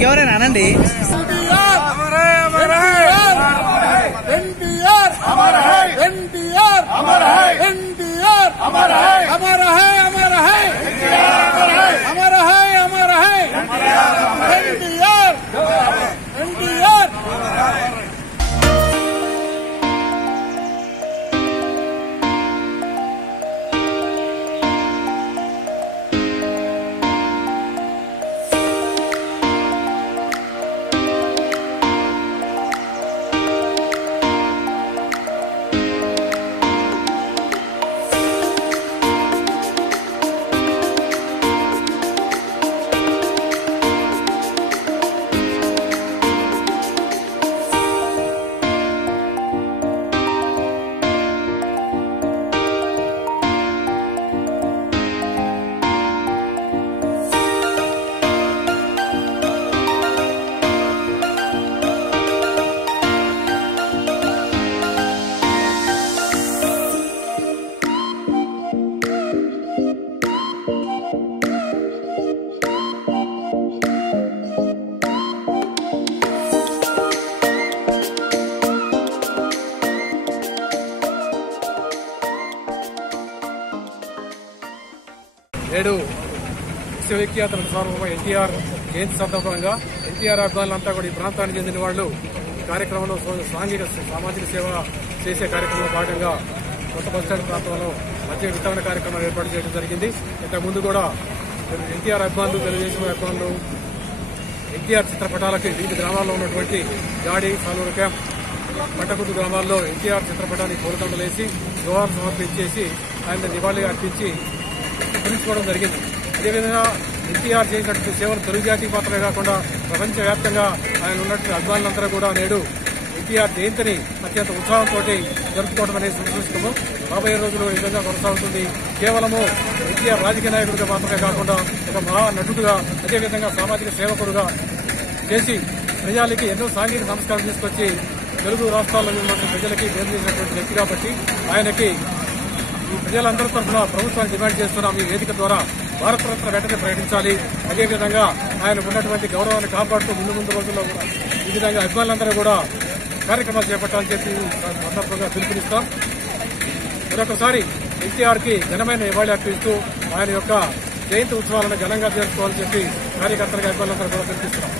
ఇంకెవరైనా అనండి. నేడు విశ్వవిఖ్యాత సార్వభౌమ ఎన్టీఆర్ జయంతి సందర్భంగా ఎన్టీఆర్ అభిమానులంతా కూడా ఈ ప్రాంతానికి చెందిన వాళ్ళు ఈ కార్యక్రమంలో సామాజిక సేవ చేసే కార్యక్రమంలో భాగంగా కొత్త బస్టాండ్ ప్రాంతంలో మధ్య వితరణ కార్యక్రమం ఏర్పాటు చేయడం జరిగింది. ఇంతకుముందు కూడా ఎన్టీఆర్ అభిమానులు, తెలుగుదేశం అభిమానులు ఎన్టీఆర్ చిత్రపటాలకి వివిధ గ్రామాల్లో ఉన్నటువంటి గాడి, సాలూరు క్యాంప్, పట్టకుట్టు గ్రామాల్లో ఎన్టీఆర్ చిత్రపటానికి పూలదండలేసి జోహార్ సమర్పించేసి ఆయన నివాళి అర్పించి గురించుకోవడం జరిగింది. అదేవిధంగా ఎన్టీఆర్ చేసినటువంటి సేవలు తెలుగు జాతికి మాత్రమే కాకుండా ప్రపంచవ్యాప్తంగా ఆయన ఉన్నటువంటి అభిమానులందరూ కూడా నేడు ఎన్టీఆర్ జయంతిని అత్యంత ఉత్సాహంతో జరుపుకోవడం అనేది సూచిస్తున్నాము. రాబోయే రోజుల్లో ఈ విధంగా కొనసాగుతుంది. కేవలము ఎన్టీఆర్ రాజకీయ నాయకుడిగా మాత్రమే కాకుండా ఒక మహా నటుడుగా, అదేవిధంగా సామాజిక సేవకుడుగా చేసి ప్రజలకి ఎన్నో సాంఘిక సంస్కారం తీసుకొచ్చి తెలుగు రాష్ట్రాల్లో ఉన్నటువంటి ప్రజలకి మేలు చేసినటువంటి వ్యక్తి కాబట్టి ఆయనకి ఈ ప్రజలందరి తరఫున ప్రభుత్వాన్ని డిమాండ్ చేస్తున్నాం. ఈ వేదిక ద్వారా భారతరత్న వెంటనే ప్రకటించాలి. అదేవిధంగా ఆయనకు ఉన్నటువంటి గౌరవాన్ని కాపాడుతూ ముందు రోజుల్లో కూడా ఈ విధంగా అభిమానులందరూ కూడా కార్యక్రమాలు చేపట్టాలని చెప్పి సందర్భంగా పిలుపునిస్తాం. మరొకసారి ఎన్టీఆర్ కి ఘనమైన నివాళి అర్పిస్తూ ఆయన యొక్క జయంతి ఉత్సవాలను ఘనంగా జరుపుకోవాలని చెప్పి కార్యకర్తలుగా అభిమానులందరూ కూడా పిలుపునిస్తున్నాం.